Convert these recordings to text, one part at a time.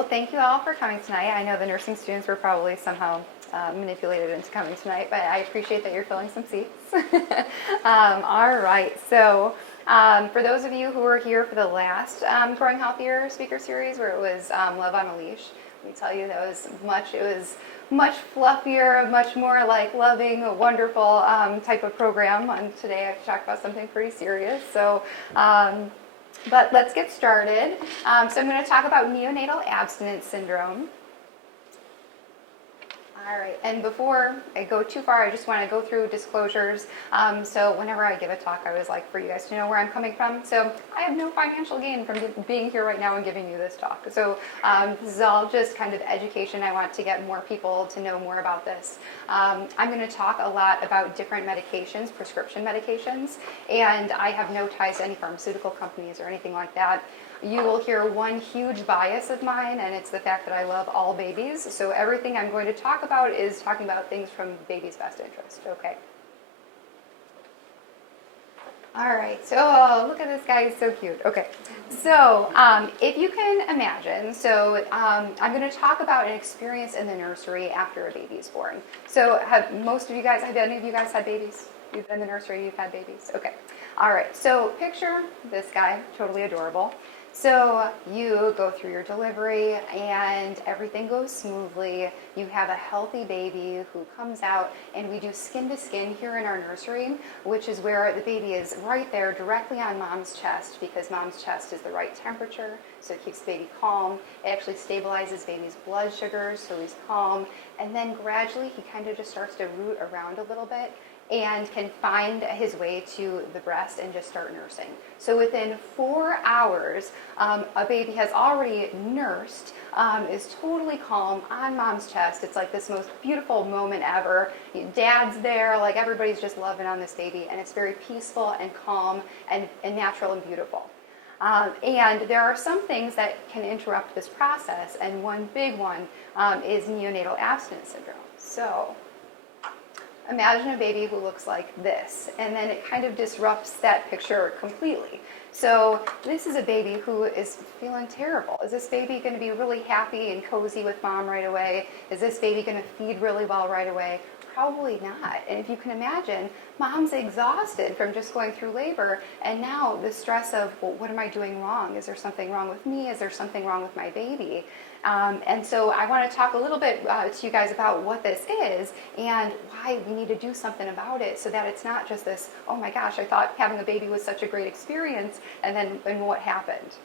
well, thank you all for coming tonight. I know the nursing students were probably somehow manipulated into coming tonight, but I appreciate that you're filling some seats. All right, so for those of you who were here for the last Growing Healthier speaker series, where it was Love on a Leash, let me tell you, it was much fluffier, much more like loving, wonderful type of program. And today I have to talk about something pretty serious. So, but let's get started. So I'm going to talk about neonatal abstinence syndrome. All right, and before I go too far, I just want to go through disclosures. So whenever I give a talk, I always like for you guys to know where I'm coming from. So I have no financial gain from being here right now and giving you this talk. So this is all just kind of education. I want to get more people to know more about this. I'm going to talk a lot about different medications, prescription medications, and I have no ties to any pharmaceutical companies or anything like that. You will hear one huge bias of mine, and it's the fact that I love all babies. So everything I'm going to talk about is talking about things from baby's best interest, okay? All right, so look at this guy, he's so cute. Okay, so if you can imagine, so I'm going to talk about an experience in the nursery after a baby is born. So have any of you guys had babies? You've been in the nursery, you've had babies? Okay, all right, so picture this guy, totally adorable. So you go through your delivery and everything goes smoothly. You have a healthy baby who comes out, and we do skin to skin here in our nursery, which is where the baby is right there directly on mom's chest, because mom's chest is the right temperature, so it keeps the baby calm. It actually stabilizes baby's blood sugars, so he's calm. And then gradually he kind of just starts to root around a little bit and can find his way to the breast and just start nursing. So within 4 hours, a baby has already nursed, is totally calm on mom's chest. It's like this most beautiful moment ever. Dad's there, like everybody's just loving on this baby, and it's very peaceful and calm and natural and beautiful. And there are some things that can interrupt this process, and one big one is neonatal abstinence syndrome. So imagine a baby who looks like this, and then it kind of disrupts that picture completely. So this is a baby who is feeling terrible. Is this baby going to be really happy and cozy with mom right away? Is this baby going to feed really well right away? Probably not. And if you can imagine, mom's exhausted from just going through labor, and now the stress of, well, what am I doing wrong? Is there something wrong with me? Is there something wrong with my baby? And so I want to talk a little bit to you guys about what this is and why we need to do something about it, so that it's not just this, oh my gosh, I thought having a baby was such a great experience, and what happened?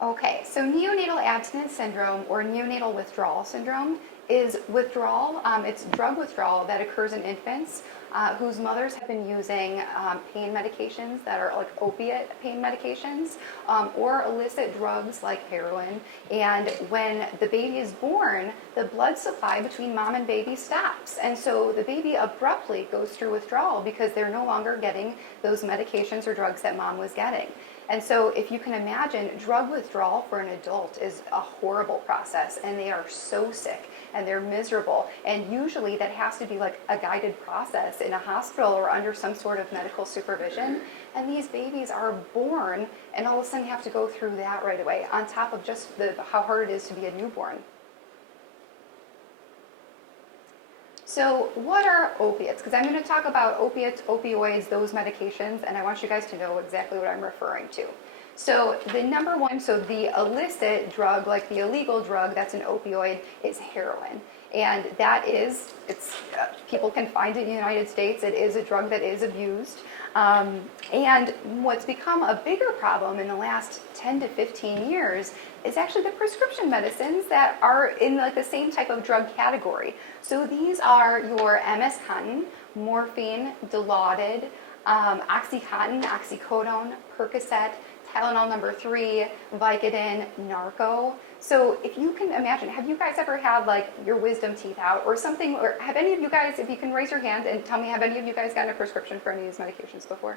Okay, so neonatal abstinence syndrome, or neonatal withdrawal syndrome, is withdrawal. It's drug withdrawal that occurs in infants whose mothers have been using pain medications that are like opiate pain medications, or illicit drugs like heroin. And when the baby is born, the blood supply between mom and baby stops. And so the baby abruptly goes through withdrawal because they're no longer getting those medications or drugs that mom was getting. And so if you can imagine, drug withdrawal for an adult is a horrible process, and they are so sick and they're miserable. And usually that has to be like a guided process in a hospital or under some sort of medical supervision. And these babies are born and all of a sudden have to go through that right away, on top of just how hard it is to be a newborn. So what are opiates? Because I'm going to talk about opiates, opioids, those medications, and I want you guys to know exactly what I'm referring to. So the number one, so the illicit drug, like the illegal drug that's an opioid, is heroin. And that is, people can find it in the United States. It is a drug that is abused. And what's become a bigger problem in the last 10 to 15 years is actually the prescription medicines that are in like the same type of drug category. So these are your MS-Contin, morphine, Dilaudid, Oxycontin, oxycodone, Percocet, Tylenol number 3, Vicodin, Narco. So if you can imagine, have you guys ever had like your wisdom teeth out or something, or have any of you guys, if you can raise your hand and tell me, have any of you guys gotten a prescription for any of these medications before?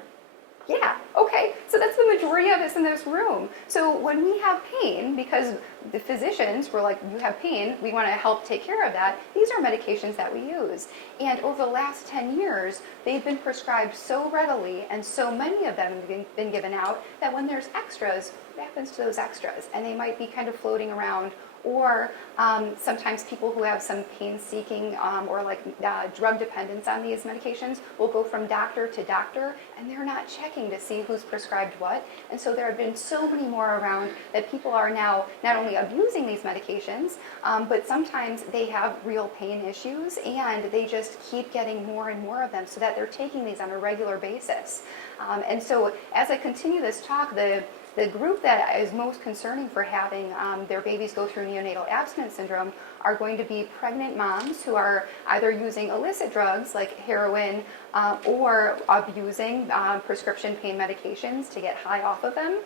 Yeah, okay, so that's the majority of us in this room. So when we have pain, because the physicians were like, you have pain, we want to help take care of that, these are medications that we use. And over the last 10 years, they've been prescribed so readily, and so many of them have been given out, that when there's extras, what happens to those extras? And they might be kind of floating around. Or sometimes people who have some pain-seeking or like drug dependence on these medications will go from doctor to doctor, and they're not checking to see who's prescribed what. And so there have been so many more around that people are now not only abusing these medications, but sometimes they have real pain issues, and they just keep getting more and more of them, so that they're taking these on a regular basis. And so as I continue this talk, the group that is most concerning for having their babies go through neonatal abstinence syndrome are going to be pregnant moms who are either using illicit drugs like heroin or abusing prescription pain medications to get high off of them,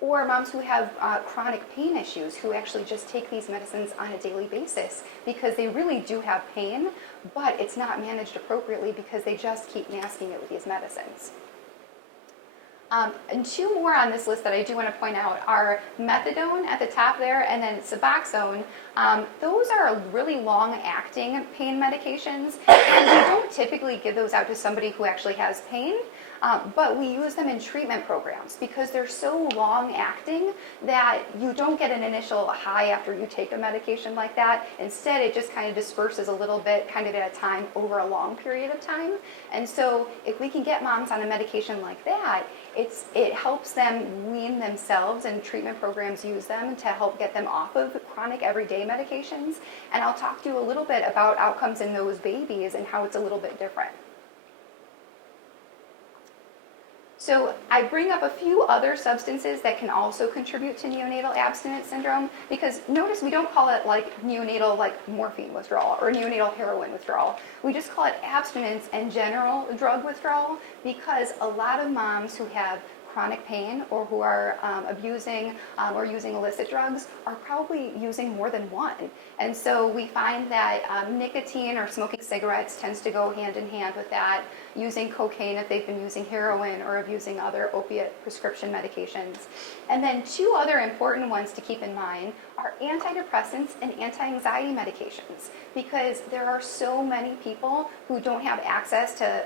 or moms who have chronic pain issues who actually just take these medicines on a daily basis because they really do have pain, but it's not managed appropriately because they just keep masking it with these medicines. And two more on this list that I do want to point out are methadone at the top there, and then Suboxone. Those are really long-acting pain medications, and we don't typically give those out to somebody who actually has pain. But we use them in treatment programs because they're so long-acting that you don't get an initial high after you take a medication like that. Instead, it just kind of disperses a little bit, kind of at a time over a long period of time. And so if we can get moms on a medication like that, it helps them wean themselves, and treatment programs use them to help get them off of chronic everyday medications. And I'll talk to you a little bit about outcomes in those babies and how it's a little bit different. So I bring up a few other substances that can also contribute to neonatal abstinence syndrome, because notice we don't call it like neonatal like morphine withdrawal or neonatal heroin withdrawal. We just call it abstinence and general drug withdrawal, because a lot of moms who have chronic pain or who are abusing or using illicit drugs are probably using more than one. And so we find that nicotine or smoking cigarettes tends to go hand in hand with that, using cocaine if they've been using heroin or abusing other opiate prescription medications. And then two other important ones to keep in mind are antidepressants and anti-anxiety medications, because there are so many people who don't have access to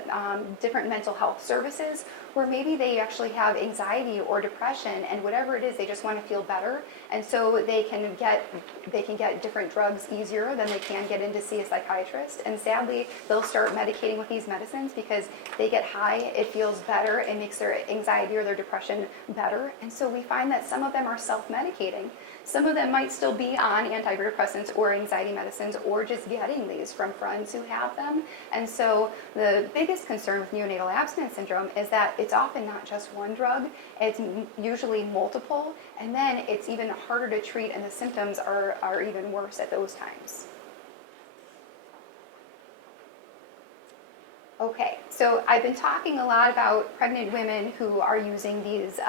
different mental health services, where maybe they actually have anxiety or depression, and whatever it is, they just want to feel better, and so they can get different drugs easier than they can get in to see a psychiatrist. And sadly, they'll start medicating with these medicines because they get high, it feels better, it makes their anxiety or their depression better. And so we find that some of them are self-medicating. Some of them might still be on antidepressants or anxiety medicines, or just getting these from friends who have them. And so the biggest concern with neonatal abstinence syndrome is that it's often not just one drug, it's usually multiple, and then it's even harder to treat, and the symptoms are even worse at those times. Okay, so I've been talking a lot about pregnant women who are using these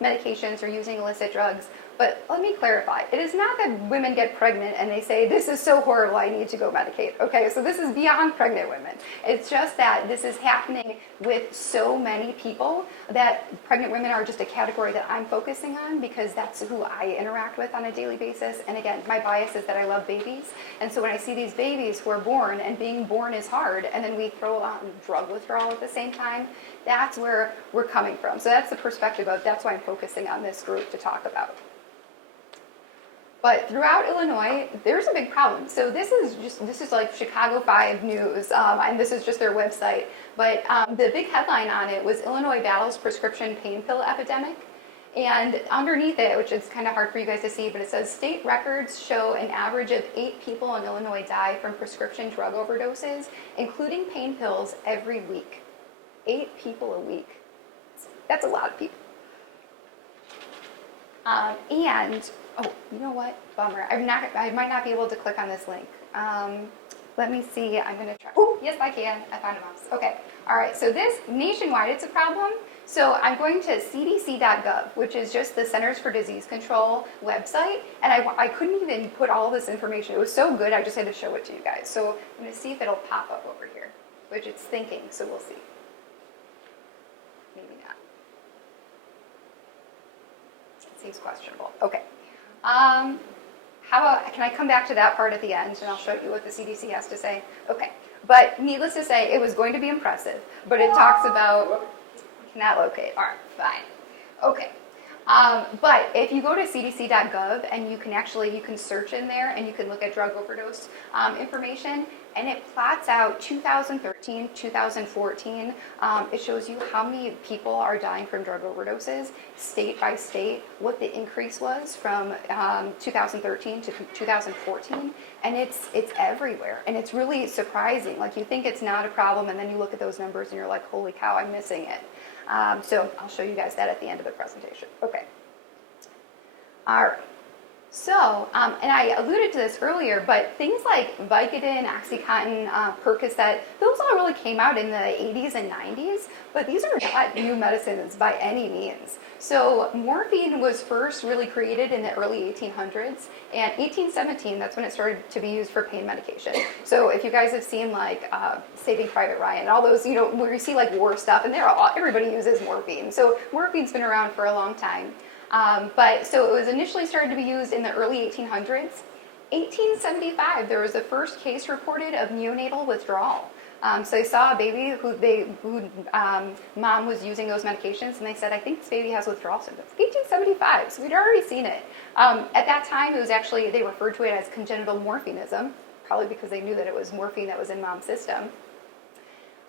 medications or using illicit drugs, but let me clarify. It is not that women get pregnant and they say, this is so horrible, I need to go medicate. Okay, so this is beyond pregnant women. It's just that this is happening with so many people that pregnant women are just a category that I'm focusing on, because that's who I interact with on a daily basis. And again, my bias is that I love babies. And so when I see these babies who are born, and being born is hard, and then we throw on drug withdrawal at the same time, that's where we're coming from. So that's the perspective of, that's why I'm focusing on this group to talk about. But throughout Illinois, there's a big problem. So this is like Chicago 5 News, and this is just their website. But the big headline on it was Illinois battles prescription pain pill epidemic. And underneath it, which is kind of hard for you guys to see, but it says state records show an average of 8 people in Illinois die from prescription drug overdoses, including pain pills, every week. 8 people a week. That's a lot of people. And oh, you know what? Bummer. I might not be able to click on this link. Let me see. I'm going to try. Oh, yes, I can. I found a mouse. Okay. All right. So this, nationwide, it's a problem. So I'm going to cdc.gov, which is just the Centers for Disease Control website. And I couldn't even put all this information. It was so good, I just had to show it to you guys. So I'm going to see if it'll pop up over here, which it's thinking. So we'll see. Maybe not. It seems questionable. Okay. How about, can I come back to that part at the end, and I'll show you what the CDC has to say? Okay. But needless to say, it was going to be impressive. But it talks about, cannot locate. All right, fine. Okay. But if you go to cdc.gov and you can search in there and you can look at drug overdose information, and it plots out 2013, 2014. It shows you how many people are dying from drug overdoses, state by state, what the increase was from 2013 to 2014, and it's everywhere, and it's really surprising. Like, you think it's not a problem, and then you look at those numbers and you're like, holy cow, I'm missing it. So I'll show you guys that at the end of the presentation. Okay. All right. So, and I alluded to this earlier, but things like Vicodin, OxyContin, Percocet, those all really came out in the 80s and 90s, but these are not new medicines by any means. So morphine was first really created in the early 1800s, and 1817, that's when it started to be used for pain medication. So if you guys have seen like Saving Private Ryan, all those, where you see like war stuff, and everybody uses morphine. So morphine's been around for a long time. But so it was initially started to be used in the early 1800s. 1875, there was the first case reported of neonatal withdrawal. So they saw a baby who mom was using those medications, and they said, I think this baby has withdrawal symptoms. 1875, so we'd already seen it. At that time, it was actually, they referred to it as congenital morphinism, probably because they knew that it was morphine that was in mom's system.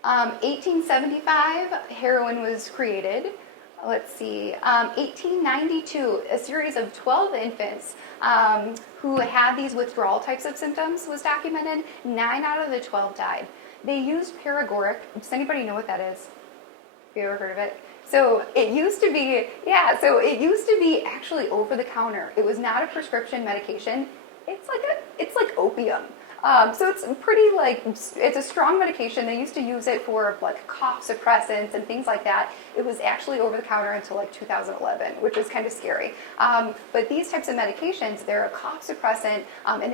1875, heroin was created. Let's see, 1892, a series of 12 infants who had these withdrawal types of symptoms was documented. 9 out of the 12 died. They used paregoric. Does anybody know what that is? Have you ever heard of it? So it used to be, actually over the counter. It was not a prescription medication. It's like opium. So it's pretty it's a strong medication. They used to use it for like cough suppressants and things like that. It was actually over the counter until like 2011, which is kind of scary. But these types of medications, they're a cough suppressant, and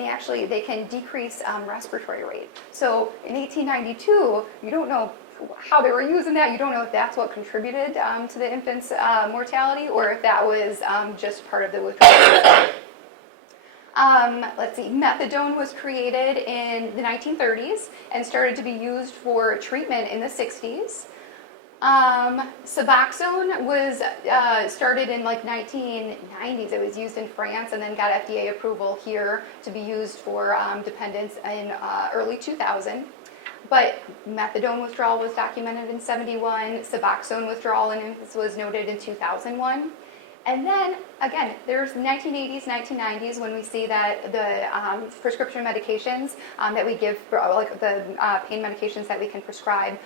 they can decrease respiratory rate. So in 1892, you don't know how they were using that. You don't know if that's what contributed to the infant's mortality, or if that was just part of the withdrawal. Let's see, methadone was created in the 1930s and started to be used for treatment in the 60s. Suboxone was started in like 1990s. It was used in France and then got FDA approval here to be used for dependence in early 2000. But methadone withdrawal was documented in 71. Suboxone withdrawal was noted in 2001. And then, again, there's 1980s, 1990s when we see that the prescription medications that we give, like the pain medications that we can prescribe,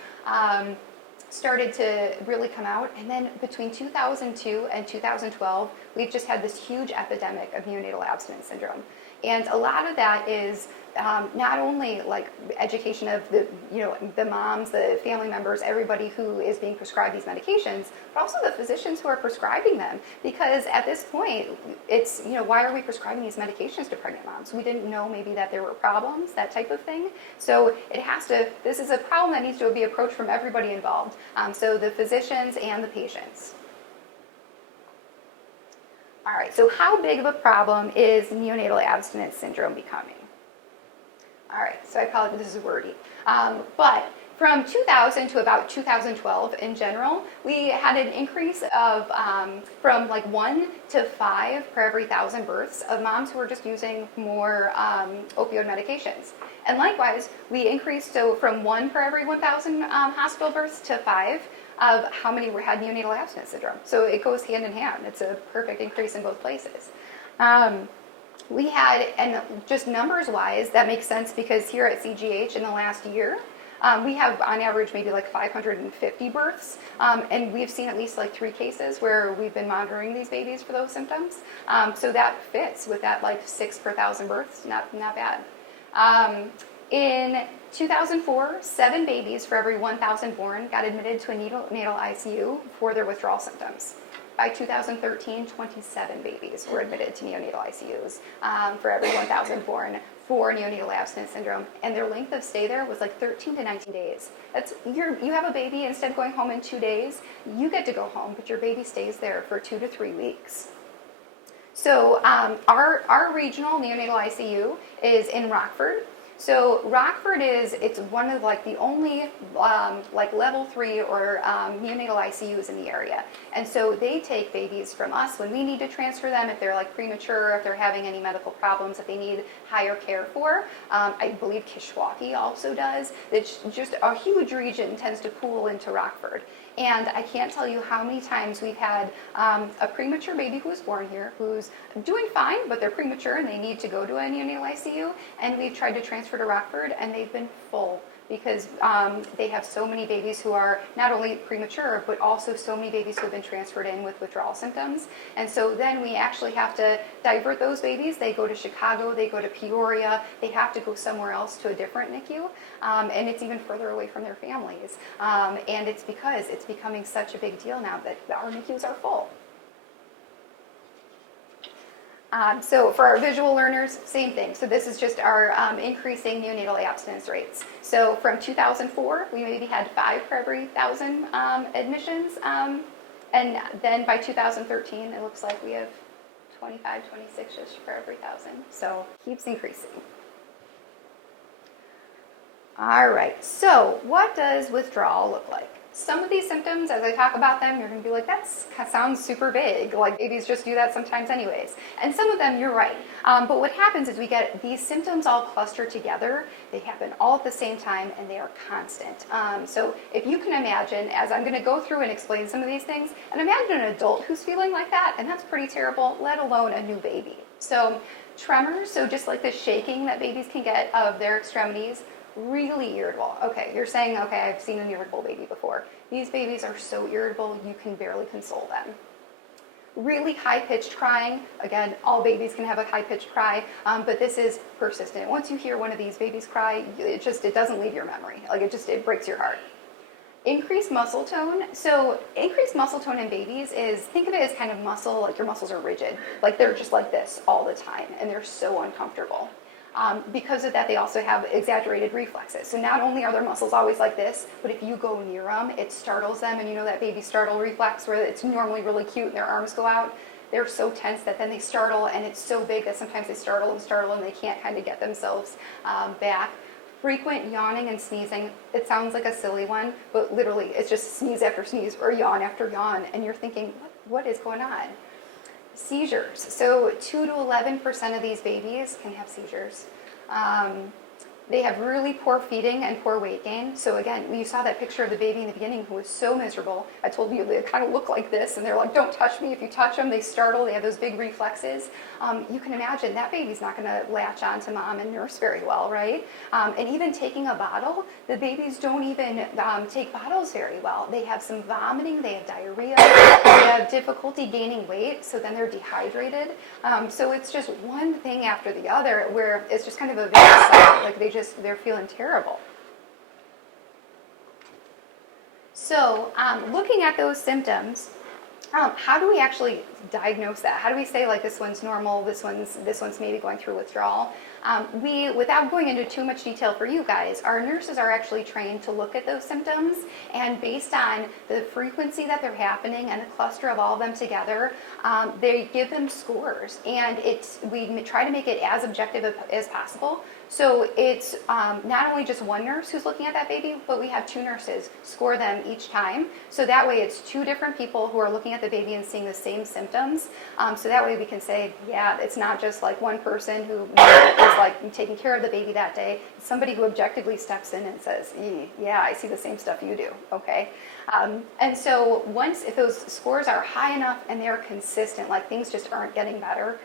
started to really come out. And then between 2002 and 2012, we've just had this huge epidemic of neonatal abstinence syndrome. And a lot of that is not only like education of the moms, the family members, everybody who is being prescribed these medications, but also the physicians who are prescribing them. Because at this point, it's, why are we prescribing these medications to pregnant moms? We didn't know maybe that there were problems, that type of thing. So this is a problem that needs to be approached from everybody involved. So the physicians and the patients. All right, so how big of a problem is neonatal abstinence syndrome becoming? All right, so I apologize, this is wordy. But from 2000 to about 2012 in general, we had an increase of from like 1 to 5 per every 1,000 births of moms who were just using more opioid medications. And likewise, we increased from 1 per every 1,000 hospital births to 5 of how many had neonatal abstinence syndrome. So it goes hand in hand. It's a perfect increase in both places. We had, and just numbers-wise, that makes sense because here at CGH in the last year, we have on average maybe like 550 births, and we've seen at least like 3 cases where we've been monitoring these babies for those symptoms. So that fits with that like 6 per 1,000 births, not bad. In 2004, 7 babies for every 1,000 born got admitted to a neonatal ICU for their withdrawal symptoms. By 2013, 27 babies were admitted to neonatal ICUs for every 1,000 born for neonatal abstinence syndrome, and their length of stay there was like 13 to 19 days. You have a baby, instead of going home in 2 days, you get to go home, but your baby stays there for 2 to 3 weeks. So our regional neonatal ICU is in Rockford. So Rockford it's one of like the only like level 3 or neonatal ICUs in the area. And so they take babies from us when we need to transfer them, if they're like premature, if they're having any medical problems that they need higher care for. I believe Kishwaukee also does. It's just a huge region tends to pool into Rockford. And I can't tell you how many times we've had a premature baby who was born here who's doing fine, but they're premature and they need to go to a neonatal ICU. And we've tried to transfer to Rockford and they've been full because they have so many babies who are not only premature, but also so many babies who have been transferred in with withdrawal symptoms. And so then we actually have to divert those babies. They go to Chicago, they go to Peoria, they have to go somewhere else to a different NICU, and it's even further away from their families. And it's because it's becoming such a big deal now that our NICUs are full. So for our visual learners, same thing. So this is just our increasing neonatal abstinence rates. So from 2004, we maybe had 5 per every 1,000 admissions. And then by 2013, it looks like we have 25, 26 just per every 1,000. So keeps increasing. All right, so what does withdrawal look like? Some of these symptoms, as I talk about them, you're going to be like, that sounds super vague. Like babies just do that sometimes anyways. And some of them, you're right. But what happens is we get these symptoms all clustered together. They happen all at the same time, and they are constant. So if you can imagine, as I'm going to go through and explain some of these things, and imagine an adult who's feeling like that, and that's pretty terrible, let alone a new baby. So tremors, so just like the shaking that babies can get of their extremities, really irritable. Okay, you're saying, okay, I've seen an irritable baby before. These babies are so irritable, you can barely console them. Really high-pitched crying. Again, all babies can have a high-pitched cry, but this is persistent. Once you hear one of these babies cry, it doesn't leave your memory. Like it breaks your heart. Increased muscle tone. So increased muscle tone in babies is, think of it as kind of muscle, like your muscles are rigid. Like they're just like this all the time, and they're so uncomfortable. Because of that, they also have exaggerated reflexes. So not only are their muscles always like this, but if you go near them, it startles them. And you know that baby startle reflex where it's normally really cute and their arms go out? They're so tense that then they startle, and it's so big that sometimes they startle and they can't kind of get themselves back. Frequent yawning and sneezing. It sounds like a silly one, but literally it's just sneeze after sneeze or yawn after yawn. And you're thinking, what is going on? Seizures. So 2 to 11% of these babies can have seizures. They have really poor feeding and poor weight gain. So again, you saw that picture of the baby in the beginning who was so miserable. I told you they kind of look like this, and they're like, don't touch me. If you touch them, they startle. They have those big reflexes. You can imagine that baby's not going to latch on to mom and nurse very well, right? And even taking a bottle, the babies don't even take bottles very well. They have some vomiting. They have diarrhea. They have difficulty gaining weight, so then they're dehydrated. So it's just one thing after the other where it's just kind of a vicious cycle. Like they're feeling terrible. So looking at those symptoms, how do we actually diagnose that? How do we say like this one's normal, this one's maybe going through withdrawal? Without going into too much detail for you guys, our nurses are actually trained to look at those symptoms, and based on the frequency that they're happening and the cluster of all of them together, they give them scores, and we try to make it as objective as possible. So it's not only just one nurse who's looking at that baby, but we have 2 nurses score them each time. So that way it's 2 different people who are looking at the baby and seeing the same symptoms. So that way we can say, yeah, it's not just like one person who is like taking care of the baby that day. It's somebody who objectively steps in and says, yeah, I see the same stuff you do, okay? And so if those scores are high enough and they're consistent, like things just aren't getting better,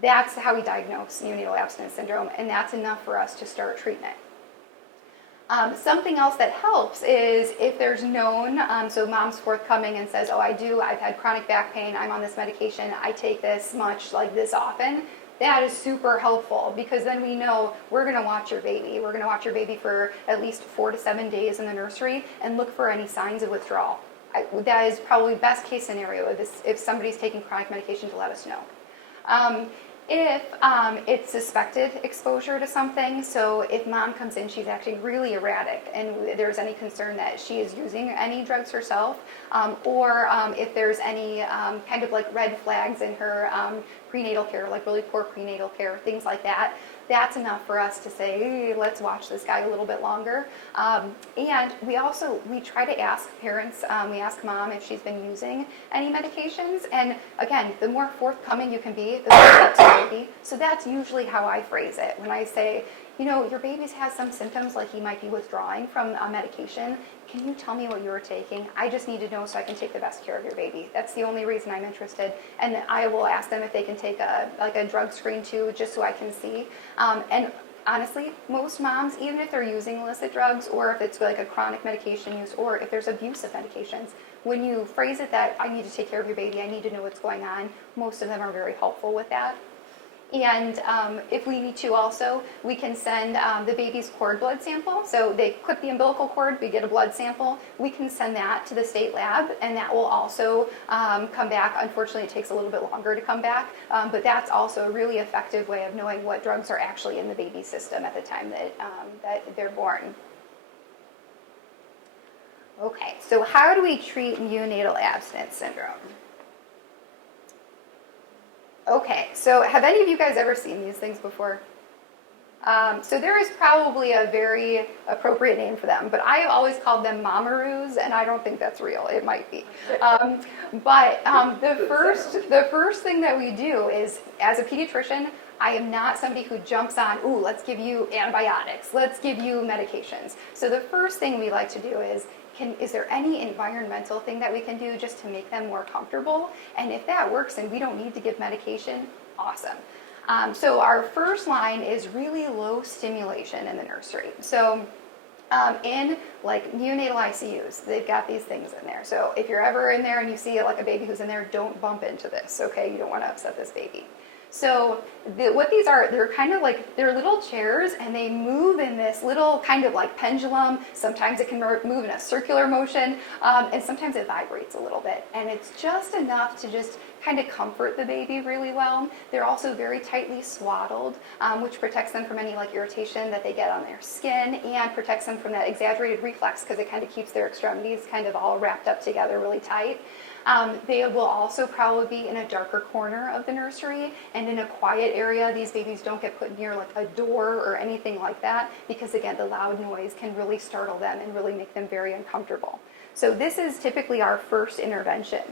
that's how we diagnose neonatal abstinence syndrome, and that's enough for us to start treatment. Something else that helps is if there's known, so mom's forthcoming and says, I've had chronic back pain, I'm on this medication, I take this much, like this often, that is super helpful because then we know we're going to watch your baby. We're going to watch your baby for at least 4 to 7 days in the nursery and look for any signs of withdrawal. That is probably best case scenario if somebody's taking chronic medication to let us know. If it's suspected exposure to something, so if mom comes in, she's acting really erratic, and there's any concern that she is using any drugs herself, or if there's any kind of like red flags in her prenatal care, like really poor prenatal care, things like that, that's enough for us to say, hey, let's watch this guy a little bit longer. And we try to ask parents, we ask mom if she's been using any medications. And again, the more forthcoming you can be, the better it's going to be. So that's usually how I phrase it. When I say, you know, your baby has some symptoms like he might be withdrawing from a medication. Can you tell me what you were taking? I just need to know so I can take the best care of your baby. That's the only reason I'm interested. And I will ask them if they can take a drug screen too, just so I can see. And honestly, most moms, even if they're using illicit drugs or if it's like a chronic medication use or if there's abuse of medications, when you phrase it that I need to take care of your baby, I need to know what's going on, most of them are very helpful with that. And if we need to also, we can send the baby's cord blood sample. So they clip the umbilical cord, we get a blood sample. We can send that to the state lab, and that will also come back. Unfortunately, it takes a little bit longer to come back, but that's also a really effective way of knowing what drugs are actually in the baby's system at the time that they're born. Okay, so how do we treat neonatal abstinence syndrome? Okay, so have any of you guys ever seen these things before? So there is probably a very appropriate name for them, but I always called them mamaroos, and I don't think that's real. It might be. But the first thing that we do is, as a pediatrician, I am not somebody who jumps on, ooh, let's give you antibiotics, let's give you medications. So the first thing we like to do is there any environmental thing that we can do just to make them more comfortable? And if that works and we don't need to give medication, awesome. So our first line is really low stimulation in the nursery. So in like neonatal ICUs, they've got these things in there. So if you're ever in there and you see like a baby who's in there, don't bump into this, okay? You don't want to upset this baby. So what these are, they're kind of like, they're little chairs and they move in this little kind of like pendulum. Sometimes it can move in a circular motion and sometimes it vibrates a little bit. And it's just enough to just kind of comfort the baby really well. They're also very tightly swaddled, which protects them from any like irritation that they get on their skin and protects them from that exaggerated reflex because it kind of keeps their extremities kind of all wrapped up together really tight. They will also probably be in a darker corner of the nursery and in a quiet area. These babies don't get put near like a door or anything like that because again, the loud noise can really startle them and really make them very uncomfortable. So this is typically our first intervention.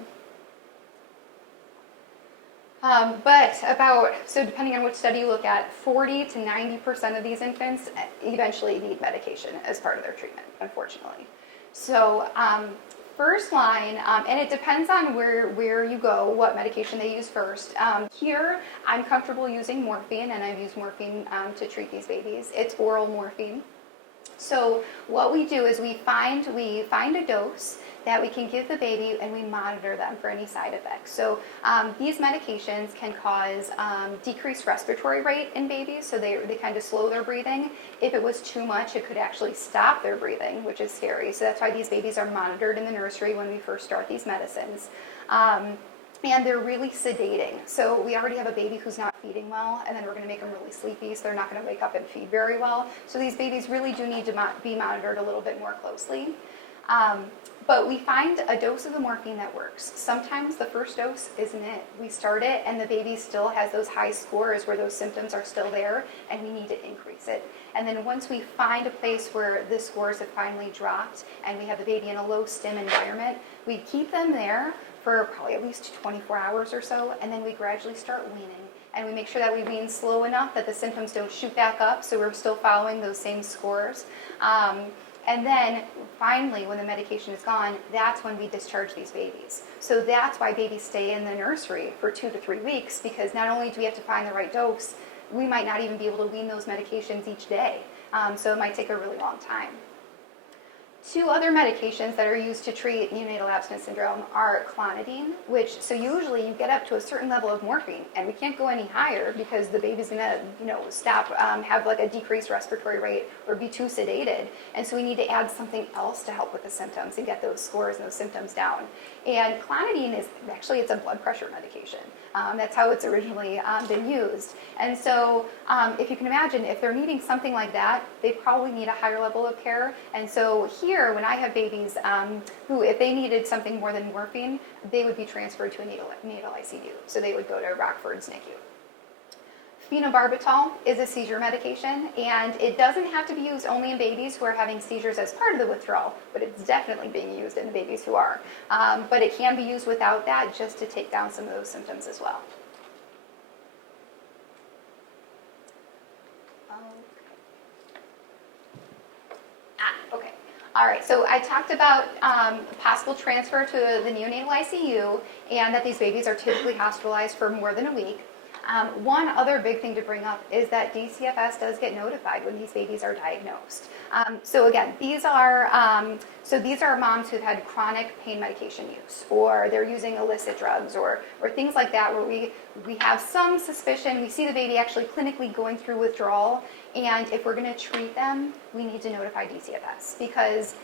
So depending on which study you look at, 40 to 90% of these infants eventually need medication as part of their treatment, unfortunately. So first line, and it depends on where you go, what medication they use first. Here, I'm comfortable using morphine, and I've used morphine to treat these babies. It's oral morphine. So what we do is we find a dose that we can give the baby and we monitor them for any side effects. So these medications can cause decreased respiratory rate in babies, so they kind of slow their breathing. If it was too much, it could actually stop their breathing, which is scary. So that's why these babies are monitored in the nursery when we first start these medicines. And they're really sedating. So we already have a baby who's not feeding well, and then we're going to make them really sleepy, so they're not going to wake up and feed very well. So these babies really do need to be monitored a little bit more closely. But we find a dose of the morphine that works. Sometimes the first dose isn't it. We start it and the baby still has those high scores where those symptoms are still there and we need to increase it. And then once we find a place where the scores have finally dropped and we have the baby in a low stim environment, we keep them there for probably at least 24 hours or so, and then we gradually start weaning. And we make sure that we wean slow enough that the symptoms don't shoot back up, so we're still following those same scores. And then finally, when the medication is gone, that's when we discharge these babies. So that's why babies stay in the nursery for 2 to 3 weeks, because not only do we have to find the right dose, we might not even be able to wean those medications each day. So it might take a really long time. 2 other medications that are used to treat neonatal abstinence syndrome are clonidine, so usually you get up to a certain level of morphine, and we can't go any higher because the baby's gonna, stop, have like a decreased respiratory rate or be too sedated, and so we need to add something else to help with the symptoms and get those scores and those symptoms down. And clonidine is actually, it's a blood pressure medication. That's how it's originally been used. And so if you can imagine, if they're needing something like that, they probably need a higher level of care. And so here, when I have babies who, if they needed something more than morphine, they would be transferred to a neonatal ICU. So they would go to Rockford's NICU. Phenobarbital is a seizure medication, and it doesn't have to be used only in babies who are having seizures as part of the withdrawal, but it's definitely being used in babies who are. But it can be used without that, just to take down some of those symptoms as well. Okay. All right, so I talked about possible transfer to the neonatal ICU, and that these babies are typically hospitalized for more than a week. One other big thing to bring up is that DCFS does get notified when these babies are diagnosed. So again, these are moms who've had chronic pain medication use, or they're using illicit drugs, or things like that, where we have some suspicion. We see the baby actually clinically going through withdrawal, and if we're going to treat them, we need to notify DCFS, because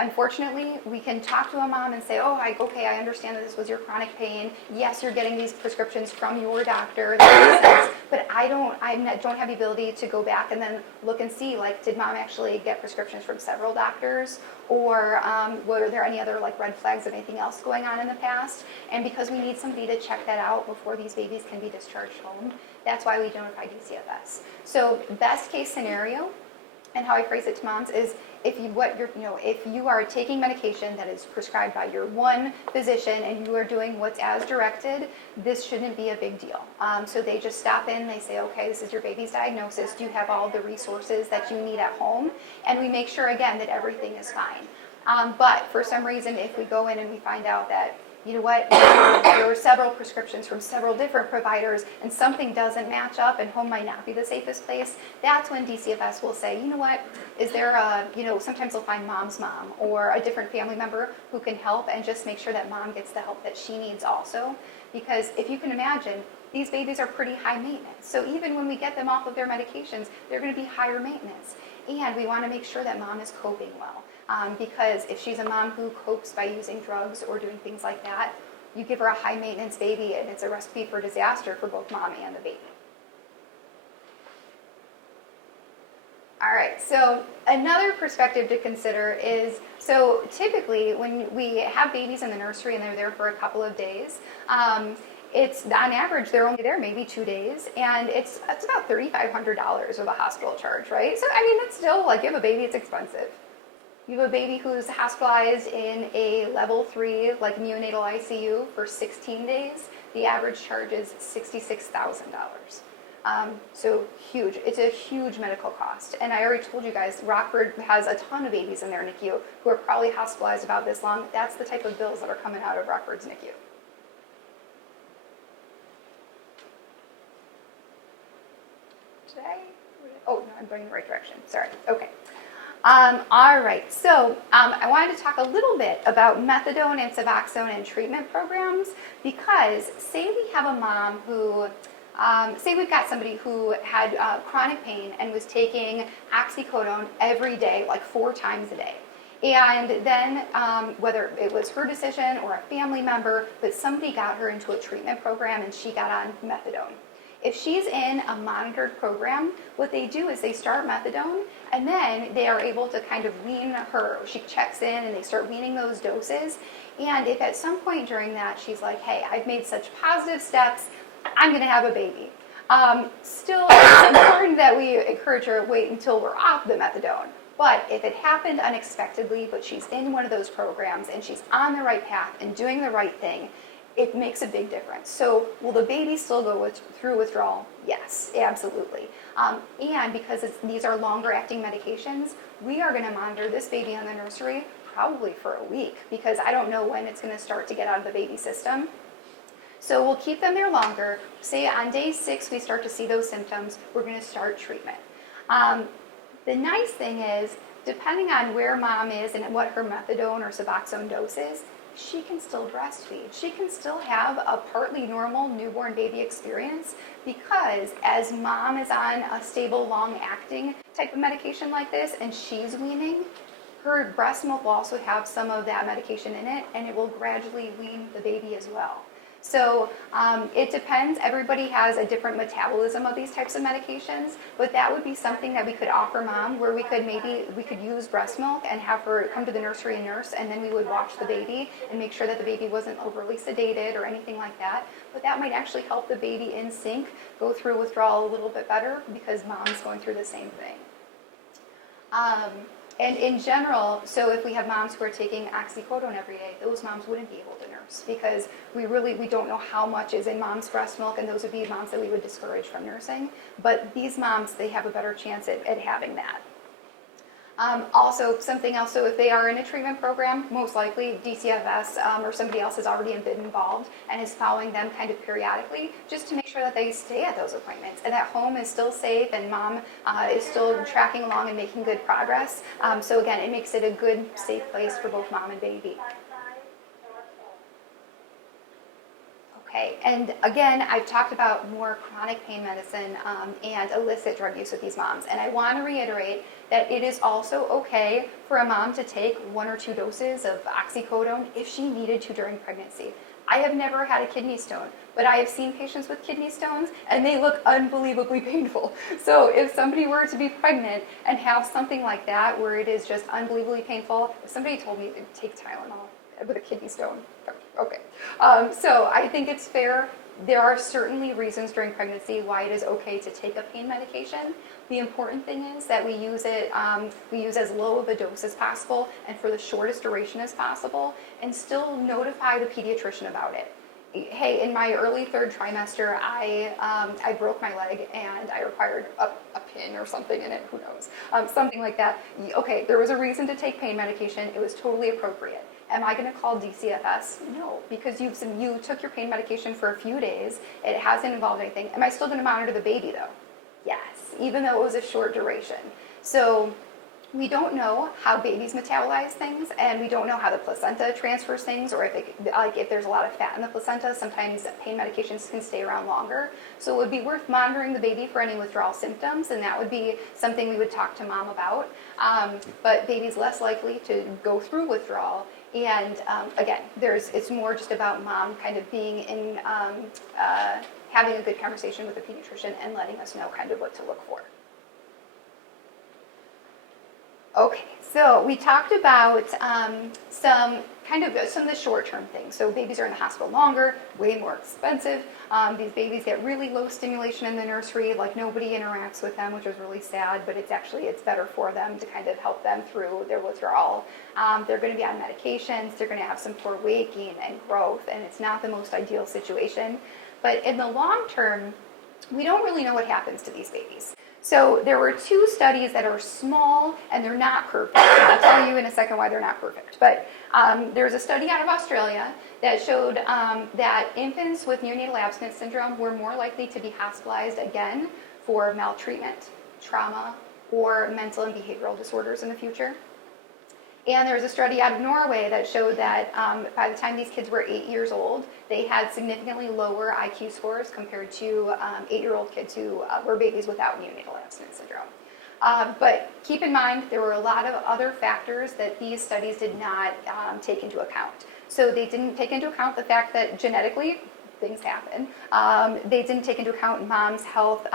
unfortunately, we can talk to a mom and say, oh, okay, I understand that this was your chronic pain. Yes, you're getting these prescriptions from your doctor. That makes sense. But I don't have the ability to go back and then look and see, like, did mom actually get prescriptions from several doctors? Or were there any other, like, red flags of anything else going on in the past? And because we need somebody to check that out before these babies can be discharged home, that's why we notify DCFS. So best case scenario, and how I phrase it to moms is, if you are taking medication that is prescribed by your one physician and you are doing what's as directed, this shouldn't be a big deal. So they just stop in, they say, okay, this is your baby's diagnosis. Do you have all the resources that you need at home? And we make sure, again, that everything is fine. But for some reason, if we go in and we find out that, you know what, there were several prescriptions from several different providers and something doesn't match up and home might not be the safest place, that's when DCFS will say, you know what, is there sometimes they'll find mom's mom or a different family member who can help, and just make sure that mom gets the help that she needs also. Because if you can imagine, these babies are pretty high maintenance. So even when we get them off of their medications, they're going to be higher maintenance. And we want to make sure that mom is coping well. Because if she's a mom who copes by using drugs or doing things like that, you give her a high maintenance baby and it's a recipe for disaster for both mom and the baby. All right, so another perspective to consider is, so typically when we have babies in the nursery and they're there for a couple of days, it's on average they're only there maybe 2 days, and it's about $3,500 of a hospital charge, right? So I mean, that's still, like, you have a baby, it's expensive. You have a baby who's hospitalized in a level 3, like, neonatal ICU for 16 days. The average charge is $66,000. So huge. It's a huge medical cost. And I already told you guys, Rockford has a ton of babies in their NICU who are probably hospitalized about this long. That's the type of bills that are coming out of Rockford's NICU. Oh, no, I'm going in the right direction. Sorry. Okay. All right, so I wanted to talk a little bit about methadone and Suboxone and treatment programs, because say we have a mom who, say we've got somebody who had chronic pain and was taking oxycodone every day, like 4 times a day. And then whether it was her decision or a family member, but somebody got her into a treatment program and she got on methadone. If she's in a monitored program, what they do is they start methadone, and then they are able to kind of wean her. She checks in and they start weaning those doses. And if at some point during that she's like, hey, I've made such positive steps, I'm going to have a baby. Still, it's important that we encourage her to wait until we're off the methadone. But if it happened unexpectedly, but she's in one of those programs and she's on the right path and doing the right thing, it makes a big difference. So will the baby still go through withdrawal? Yes, absolutely. And because these are longer acting medications, we are going to monitor this baby in the nursery probably for a week, because I don't know when it's going to start to get out of the baby system. So we'll keep them there longer. Say on day 6 we start to see those symptoms, we're going to start treatment. The nice thing is, depending on where mom is and what her methadone or Suboxone dose is, she can still breastfeed. She can still have a partly normal newborn baby experience, because as mom is on a stable, long-acting type of medication like this and she's weaning, her breast milk will also have some of that medication in it, and it will gradually wean the baby as well. So it depends. Everybody has a different metabolism of these types of medications, but that would be something that we could offer mom, where we could use breast milk and have her come to the nursery and nurse, and then we would watch the baby and make sure that the baby wasn't overly sedated or anything like that. But that might actually help the baby in sync go through withdrawal a little bit better because mom's going through the same thing. And in general, so if we have moms who are taking oxycodone every day, those moms wouldn't be able to nurse because we don't know how much is in mom's breast milk, and those would be moms that we would discourage from nursing. But these moms, they have a better chance at having that. Also, something else, so if they are in a treatment program, most likely DCFS or somebody else has already been involved and is following them kind of periodically, just to make sure that they stay at those appointments and that home is still safe and mom is still tracking along and making good progress. So again, it makes it a good, safe place for both mom and baby. Okay, and again, I've talked about more chronic pain medicine and illicit drug use with these moms, and I want to reiterate that it is also okay for a mom to take 1 or 2 doses of oxycodone if she needed to during pregnancy. I have never had a kidney stone, but I have seen patients with kidney stones, and they look unbelievably painful. So if somebody were to be pregnant and have something like that, where it is just unbelievably painful, if somebody told me to take Tylenol with a kidney stone, okay. So I think it's fair. There are certainly reasons during pregnancy why it is okay to take a pain medication. The important thing is that we use as low of a dose as possible and for the shortest duration as possible, and still notify the pediatrician about it. Hey, in my early 3rd trimester, I broke my leg and I required a pin or something in it, who knows, something like that. Okay, there was a reason to take pain medication. It was totally appropriate. Am I going to call DCFS? No, because you took your pain medication for a few days. It hasn't involved anything. Am I still going to monitor the baby though? Yes, even though it was a short duration. So we don't know how babies metabolize things, and we don't know how the placenta transfers things, or if there's a lot of fat in the placenta, sometimes pain medications can stay around longer. So it would be worth monitoring the baby for any withdrawal symptoms, and that would be something we would talk to mom about. But baby's less likely to go through withdrawal. And again, it's more just about mom kind of being in, having a good conversation with the pediatrician and letting us know kind of what to look for. Okay, so we talked about some of the short-term things. So babies are in the hospital longer, way more expensive. These babies get really low stimulation in the nursery, like nobody interacts with them, which is really sad, but it's better for them to kind of help them through their withdrawal. They're going to be on medications, they're going to have some poor weight gain and growth, and it's not the most ideal situation. But in the long term, we don't really know what happens to these babies. So there were 2 studies that are small and they're not perfect. I'll tell you in a second why they're not perfect. But there's a study out of Australia that showed that infants with neonatal abstinence syndrome were more likely to be hospitalized again for maltreatment, trauma, or mental and behavioral disorders in the future. And there was a study out of Norway that showed that by the time these kids were 8 years old, they had significantly lower IQ scores compared to 8-year-old kids who were babies without neonatal abstinence syndrome. But keep in mind, there were a lot of other factors that these studies did not take into account. So they didn't take into account the fact that genetically things happen. They didn't take into account mom's health,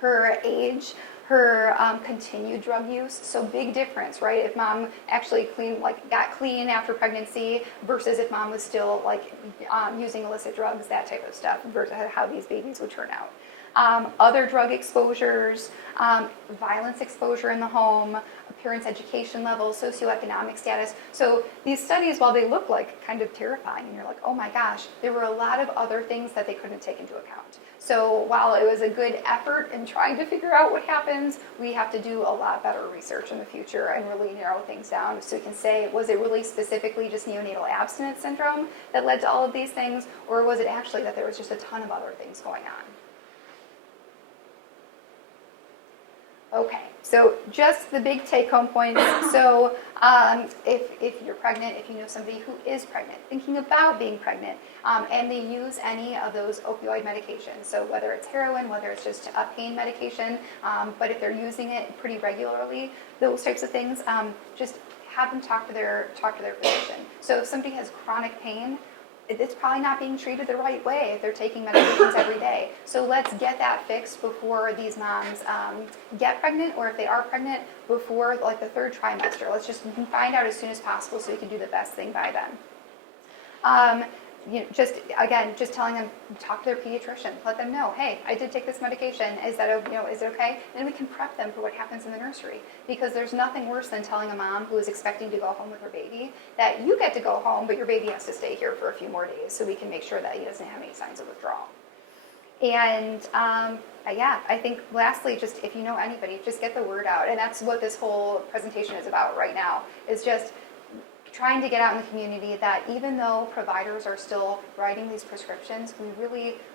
her age, her continued drug use. So big difference, right? If mom actually got clean after pregnancy versus if mom was still using illicit drugs, that type of stuff, versus how these babies would turn out. Other drug exposures, violence exposure in the home, parents' education level, socioeconomic status. So these studies, while they look like kind of terrifying, and you're like, oh my gosh, there were a lot of other things that they couldn't take into account. So while it was a good effort in trying to figure out what happens, we have to do a lot better research in the future and really narrow things down so we can say, was it really specifically just neonatal abstinence syndrome that led to all of these things, or was it actually that there was just a ton of other things going on? Okay, so just the big take-home points. So if you're pregnant, if you know somebody who is pregnant, thinking about being pregnant, and they use any of those opioid medications, so whether it's heroin, whether it's just a pain medication, but if they're using it pretty regularly, those types of things, just have them talk to their physician. So if somebody has chronic pain, it's probably not being treated the right way if they're taking medications every day. So let's get that fixed before these moms get pregnant, or if they are pregnant, before like the third trimester. Let's just find out as soon as possible so we can do the best thing by them. Just telling them, talk to their pediatrician. Let them know, hey, I did take this medication. Is that is it okay? And we can prep them for what happens in the nursery, because there's nothing worse than telling a mom who is expecting to go home with her baby that you get to go home, but your baby has to stay here for a few more days so we can make sure that he doesn't have any signs of withdrawal. And I think lastly, just if you know anybody, just get the word out. And that's what this whole presentation is about right now, is just trying to get out in the community that even though providers are still writing these prescriptions,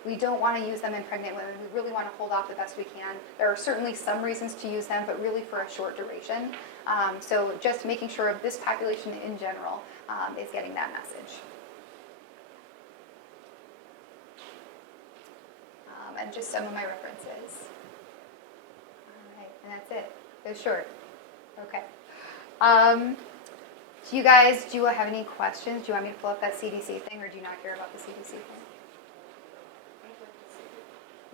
we don't want to use them in pregnant women. We really want to hold off the best we can. There are certainly some reasons to use them, but really for a short duration. So just making sure this population in general is getting that message. And just some of my references. All right, and that's it. It's short. Okay. Do you guys, do you have any questions? Do you want me to pull up that CDC thing, or do you not care about the CDC thing?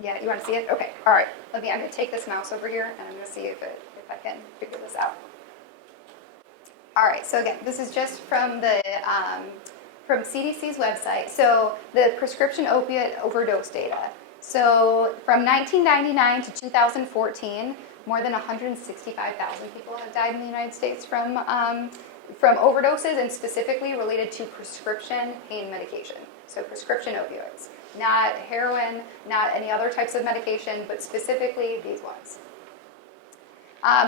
Yeah, you want to see it? Okay, all right. I'm going to take this mouse over here, and I'm going to see if I can figure this out. All right, so again, this is just from the from CDC's website. So the prescription opiate overdose data. So from 1999 to 2014, more than 165,000 people have died in the United States from overdoses, and specifically related to prescription pain medication. So prescription opioids, not heroin, not any other types of medication, but specifically these ones.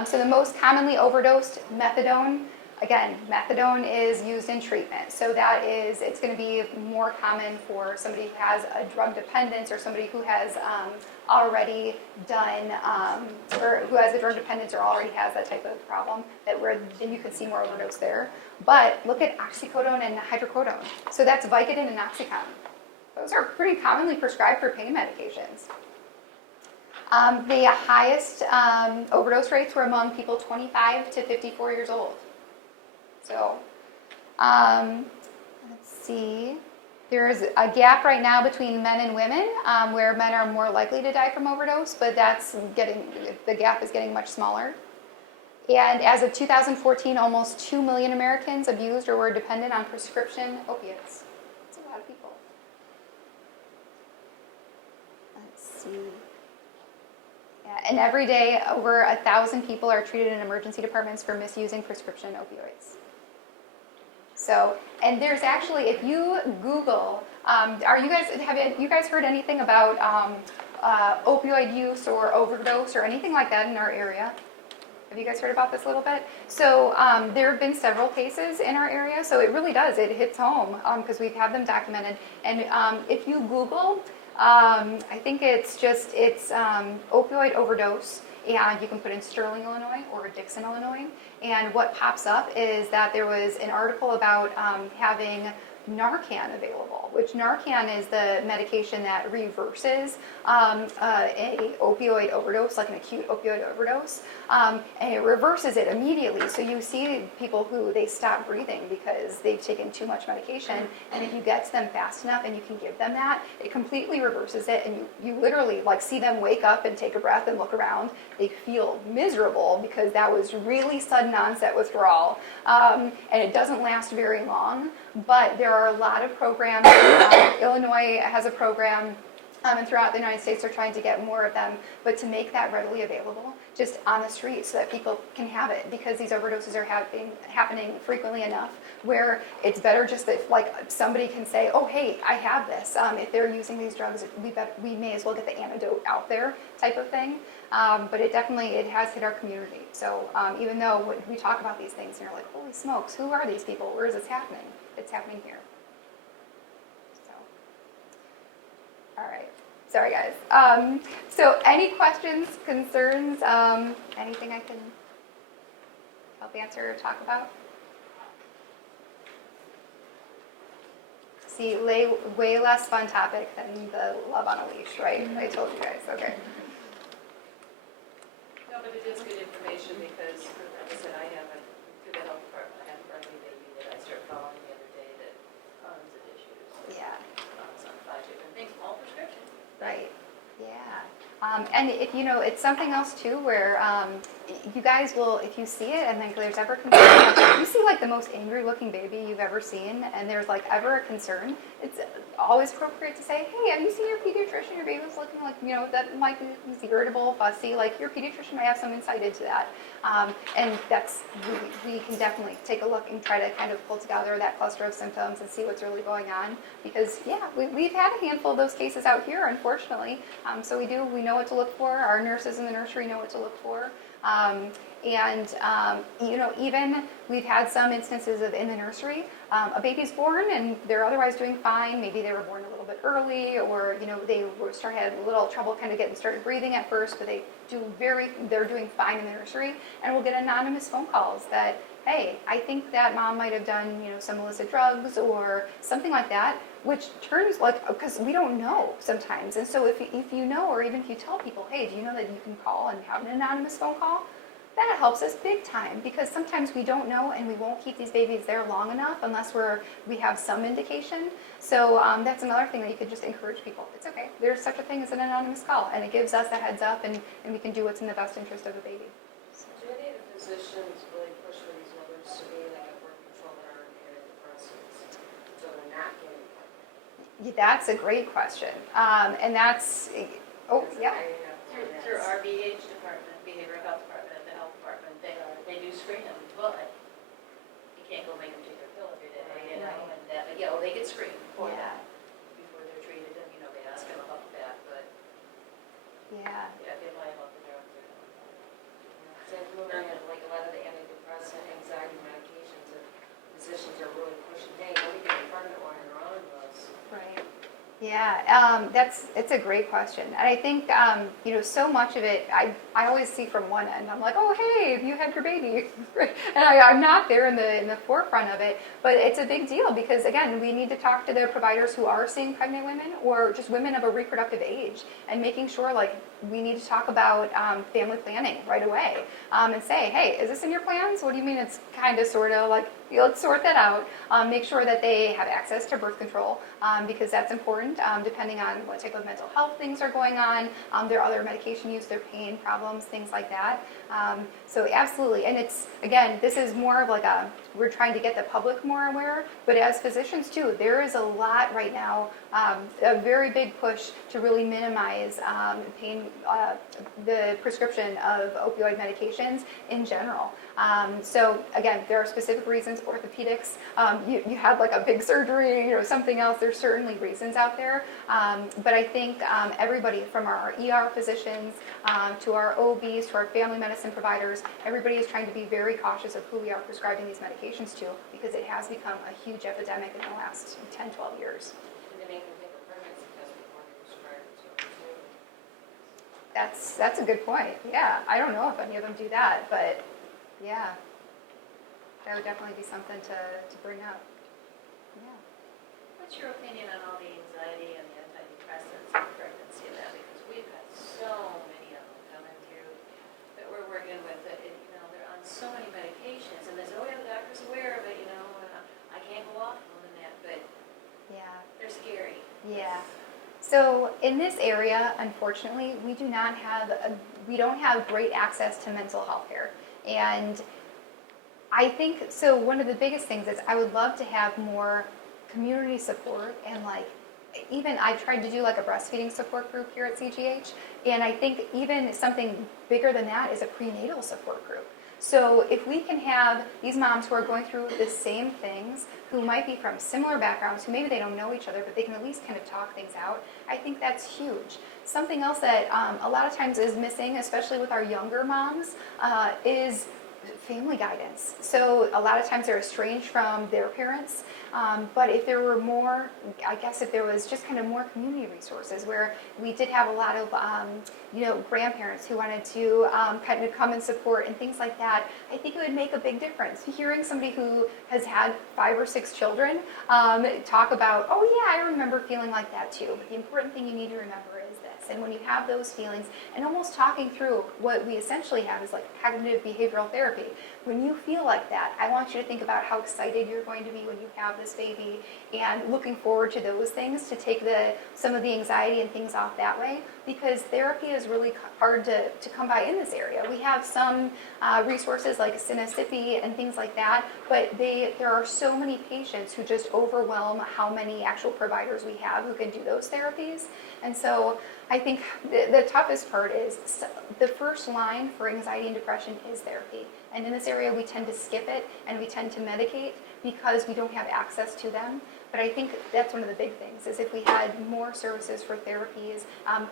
So the most commonly overdosed, methadone. Again, methadone is used in treatment. So it's going to be more common for somebody who has a drug dependence, or somebody who has already done, or who has a drug dependence or already has that type of problem, then you can see more overdose there. But look at oxycodone and hydrocodone. So that's Vicodin and Oxycontin. Those are pretty commonly prescribed for pain medications. The highest overdose rates were among people 25 to 54 years old. So, let's see. There's a gap right now between men and women, where men are more likely to die from overdose, but the gap is getting much smaller. And as of 2014, almost 2 million Americans abused or were dependent on prescription opiates. That's a lot of people. Let's see. Yeah, and every day, over 1,000 people are treated in emergency departments for misusing prescription opioids. So, and there's actually, if you Google, have you guys heard anything about opioid use or overdose or anything like that in our area? Have you guys heard about this a little bit? So there have been several cases in our area, so it really does. It hits home because we've had them documented. And if you Google, I think it's opioid overdose, and you can put in Sterling, Illinois, or Dixon, Illinois. And what pops up is that there was an article about having Narcan available, which Narcan is the medication that reverses an opioid overdose, like an acute opioid overdose, and it reverses it immediately. So you see people who they stop breathing because they've taken too much medication, and if you get to them fast enough and you can give them that, it completely reverses it, and you literally see them wake up and take a breath and look around. They feel miserable because that was really sudden onset withdrawal, and it doesn't last very long. But there are a lot of programs. Illinois has a program, and throughout the United States they're trying to get more of them, but to make that readily available just on the street so that people can have it, because these overdoses are happening frequently enough where it's better just that somebody can say, oh hey, I have this. If they're using these drugs, we may as well get the antidote out there type of thing. But it has hit our community. So even though we talk about these things and you're like, holy smokes, who are these people? Where is this happening? It's happening here. So, all right. Sorry, guys. So any questions, concerns, anything I can help answer or talk about? See, way less fun topic than the love on a leash, right? I told you guys, okay. No, but it is good information because, like I said, I have through the health department, I have a friendly baby that I started following the other day that tons of issues. Yeah. On 5 different things, all prescription. Right. Yeah. And if you know, it's something else too, where you guys will, if you see it, and then there's ever concern, like, if you see like the most angry-looking baby you've ever seen, and there's like ever a concern, it's always appropriate to say, hey, have you seen your pediatrician? Your baby was looking like, you know, that might be irritable, fussy. Like your pediatrician might have some insight into that, and that's we can definitely take a look and try to kind of pull together that cluster of symptoms and see what's really going on. Because yeah, we've had a handful of those cases out here, unfortunately. So we know what to look for. Our nurses in the nursery know what to look for. You know, even we've had some instances of in the nursery, a baby's born and they're otherwise doing fine. Maybe they were born a little bit early, or you know they had a little trouble kind of getting started breathing at first, but they're doing fine in the nursery, and we'll get anonymous phone calls that, hey, I think that mom might have done, you know, some illicit drugs or something like that, which turns like, because we don't know sometimes. And so if you know, or even if you tell people, hey, do you know that you can call and have an anonymous phone call? That helps us big time, because sometimes we don't know and we won't keep these babies there long enough unless we have some indication. So that's another thing that you could just encourage people. It's okay. There's such a thing as an anonymous call, and it gives us a heads up, and we can do what's in the best interest of the baby. So do any of the physicians really push for these mothers to be like a birth control that are antidepressants, so they're not getting pregnant? Yeah, that's a great question. And that's, oh, yeah. Through our BH department, behavioral health department, and the health department, they do screen them, but you can't go make them take their pill every day, you know, and that, but yeah, well, they get screened before that, before they're treated, and, you know, they ask them about that, but Yeah. they lie about the drugs. So moving on, like a lot of the antidepressant, anxiety medications, physicians are really pushing, hey, let me get pregnant while you're on those. Right. Yeah, it's a great question, and I think you know, so much of it I always see from one end. I'm like, oh hey, you had your baby, and I'm not there in the forefront of it, but it's a big deal because again, we need to talk to the providers who are seeing pregnant women or just women of a reproductive age, and making sure like we need to talk about family planning right away, and say, hey, is this in your plans? What do you mean it's kind of sort of like, let's sort that out. Make sure that they have access to birth control because that's important depending on what type of mental health things are going on, their other medication use, their pain problems, things like that. So absolutely, and it's, again, this is more of like we're trying to get the public more aware, but as physicians too, there is a lot right now, a very big push to really minimize pain, the prescription of opioid medications in general. So again, there are specific reasons, orthopedics, you had like a big surgery, you know, something else, there's certainly reasons out there. But I think everybody from our ER physicians to our OBs to our family medicine providers, everybody is trying to be very cautious of who we are prescribing these medications to, because it has become a huge epidemic in the last 10, 12 years. And they make them take a pregnancy test before they prescribe it to them too. That's a good point. Yeah, I don't know if any of them do that, but yeah, that would definitely be something to bring up. Yeah. What's your opinion on all the anxiety and the antidepressants and pregnancy and that? Because we've had so many of them coming through that we're working with that, you know, they're on so many medications, and they say, oh yeah, the doctor's aware of it, you know, and I can't go off them and that, but Yeah. they're scary. Yeah. So in this area, unfortunately, we don't have great access to mental health care. And I think, so one of the biggest things is I would love to have more community support, and like, even I tried to do like a breastfeeding support group here at CGH, and I think even something bigger than that is a prenatal support group. So if we can have these moms who are going through the same things, who might be from similar backgrounds, who maybe they don't know each other, but they can at least kind of talk things out, I think that's huge. Something else that a lot of times is missing, especially with our younger moms, is family guidance. So a lot of times they're estranged from their parents, but if there were more, I guess if there was just kind of more community resources where we did have a lot of, grandparents who wanted to kind of come and support and things like that, I think it would make a big difference. Hearing somebody who has had 5 or 6 children talk about, oh yeah, I remember feeling like that too, but the important thing you need to remember is this. And when you have those feelings, and almost talking through what we essentially have is like cognitive behavioral therapy. When you feel like that, I want you to think about how excited you're going to be when you have this baby and looking forward to those things to take some of the anxiety and things off that way, because therapy is really hard to come by in this area. We have some resources like Cinesipi and things like that, but there are so many patients who just overwhelm how many actual providers we have who can do those therapies. And so I think the toughest part is the first line for anxiety and depression is therapy. And in this area, we tend to skip it and we tend to medicate because we don't have access to them. But I think that's one of the big things, is if we had more services for therapies,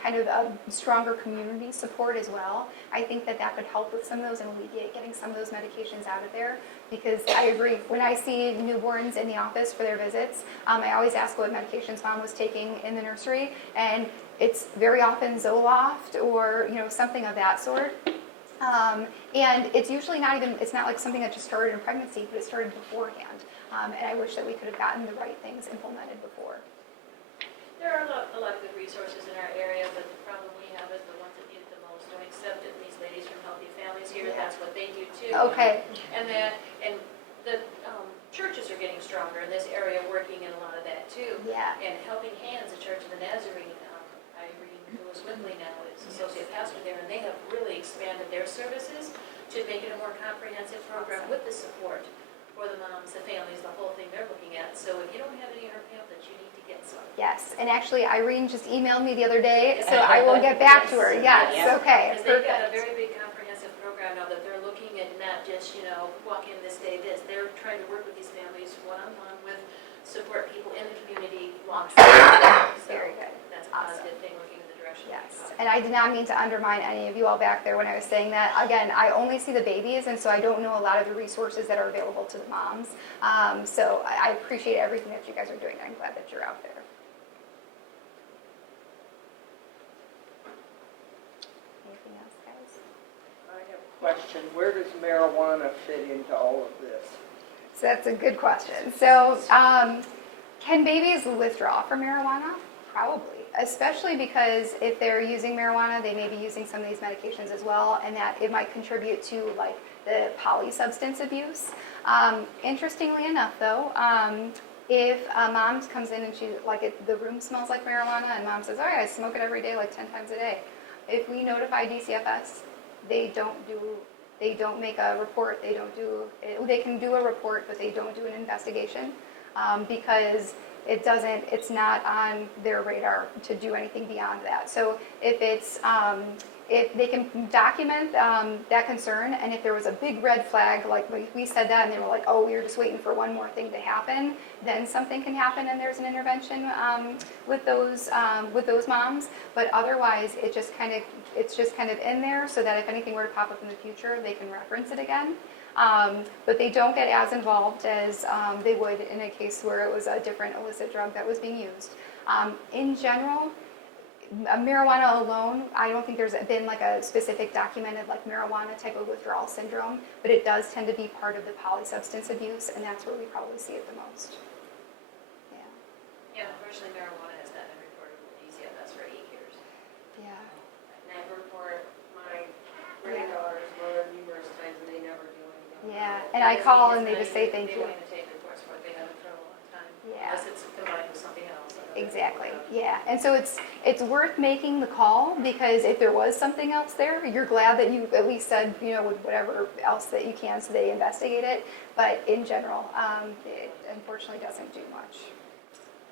kind of a stronger community support as well, I think that could help with some of those and alleviate getting some of those medications out of there. Because I agree, when I see newborns in the office for their visits, I always ask what medications mom was taking in the nursery, and it's very often Zoloft or something of that sort. And it's usually it's not like something that just started in pregnancy, but it started beforehand. And I wish that we could have gotten the right things implemented before. There are a lot of good resources in our area, but the problem we have is the ones that need it the most don't accept it. These ladies from Healthy Families here, Yeah. that's what they do too. Okay. And the churches are getting stronger in this area, working in a lot of that too. Yeah. And Helping Hands, the Church of the Nazarene, Irene, who is Whitley now, is associate pastor there, and they have really expanded their services to make it a more comprehensive program with the support for the moms, the families, the whole thing they're looking at. So if you don't have any of her pamphlets, you need to get some. Yes, and actually Irene just emailed me the other day, so I will get back to her. Yes, okay, Because they've got a perfect. very big comprehensive program now that they're looking at, not just, walk in this day, this. They're trying to work with these families one-on-one with support people in the community long-term. So Very good. That's a Awesome. positive thing, looking in the direction. Yes, and I did not mean to undermine any of you all back there when I was saying that. Again, I only see the babies, and so I don't know a lot of the resources that are available to the moms. So I appreciate everything that you guys are doing. I'm glad that you're out there. Anything else, guys? I have a question. Where does marijuana fit into all of this? So that's a good question. So can babies withdraw from marijuana? Probably. Especially because if they're using marijuana, they may be using some of these medications as well, and that it might contribute to like the polysubstance abuse. Interestingly enough, though, if a mom comes in and the room smells like marijuana, and mom says, "Oh yeah, I smoke it every day, like 10 times a day," if we notify DCFS, they don't make a report. They can do a report, but they don't do an investigation because it's not on their radar to do anything beyond that. So if they can document that concern, and if there was a big red flag, like we said that, and they were like, "Oh, we were just waiting for one more thing to happen," then something can happen, and there's an intervention with those moms. But otherwise, it's just kind of in there, so that if anything were to pop up in the future, they can reference it again. But they don't get as involved as they would in a case where it was a different illicit drug that was being used. In general, marijuana alone, I don't think there's been like a specific documented like marijuana type of withdrawal syndrome, but it does tend to be part of the polysubstance abuse, and that's where we probably see it the most. Yeah. Yeah, unfortunately, marijuana has not been reported with DCFS for 8 years. Yeah. And I've reported my granddaughters were numerous times and they never do anything. Yeah, and I call and they just say thank They you. won't even take reports for it. They haven't for a long time. Yeah. Unless it's combined with something else. Exactly. Yeah. And so it's worth making the call, because if there was something else there, you're glad that you at least said, with whatever else that you can, so they investigate it. But in general, it unfortunately doesn't do much.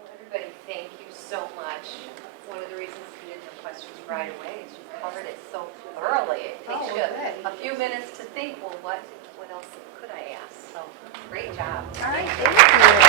Well, everybody, thank you so much. One of the reasons we didn't have questions right away is you covered it so thoroughly. It takes you good. a few minutes to think, well, what else could I ask? So, great job. All right. Thank you.